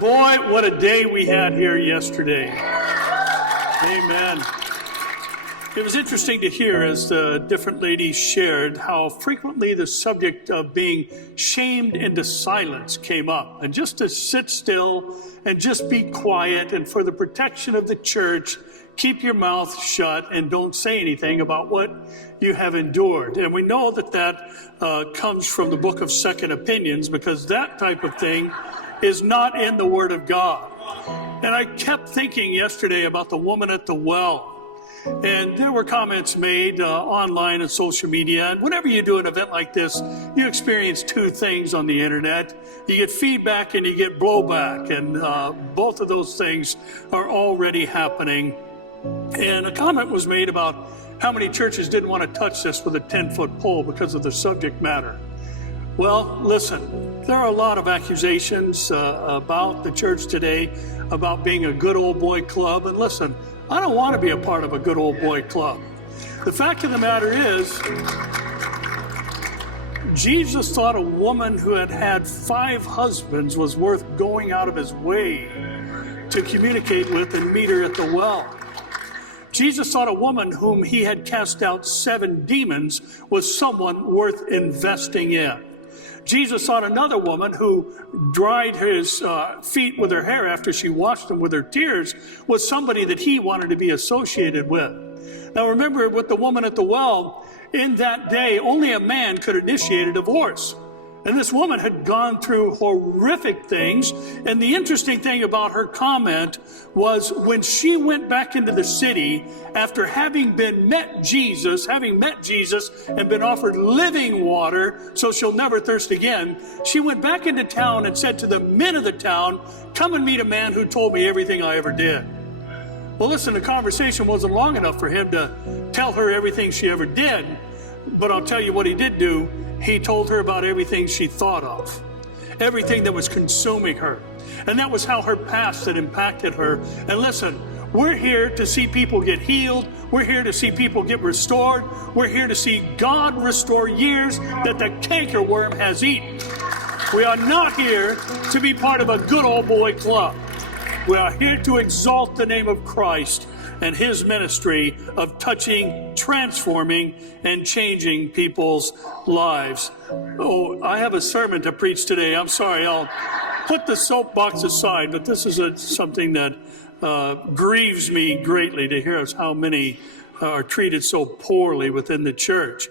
Boy, what a day we had here yesterday. Amen. It was interesting to hear as the different ladies shared how frequently the subject of being shamed into silence came up. And just to sit still and just be quiet, and for the protection of the church, keep your mouth shut and don't say anything about what you have endured. And we know that that comes from the book of Second Opinions, because that type of thing is not in the Word of God. And I kept thinking yesterday about the woman at the well. And there were comments made online and social media. And whenever you do an event like this, you experience two things on the internet. You get feedback and you get blowback. And both of those things are already happening. And a comment was made about how many churches didn't want to touch this with a 10-foot pole because of the subject matter. Well, listen, there are a lot of accusations about the church today about being a good old boy club. And listen, I don't want to be a part of a good old boy club. The fact of the matter is, Jesus thought a woman who had had 5 husbands was worth going out of his way to communicate with and meet her at the well. Jesus thought a woman whom he had cast out 7 demons was someone worth investing in. Jesus thought another woman who dried his feet with her hair after she washed them with her tears was somebody that he wanted to be associated with. Now remember, with the woman at the well, in that day, only a man could initiate a divorce. And this woman had gone through horrific things. And the interesting thing about her comment was when she went back into the city after having met Jesus and been offered living water so she'll never thirst again, she went back into town and said to the men of the town, "Come and meet a man who told me everything I ever did." Well, listen, the conversation wasn't long enough for him to tell her everything she ever did. But I'll tell you what he did do. He told her about everything she thought of, everything that was consuming her. And that was how her past had impacted her. And listen, we're here to see people get healed. We're here to see people get restored. We're here to see God restore years that the cankerworm has eaten. We are not here to be part of a good old boy club. We are here to exalt the name of Christ and his ministry of touching, transforming, and changing people's lives. Oh, I have a sermon to preach today. I'm sorry, I'll put the soapbox aside, but this is something that grieves me greatly to hear how many are treated so poorly within the church.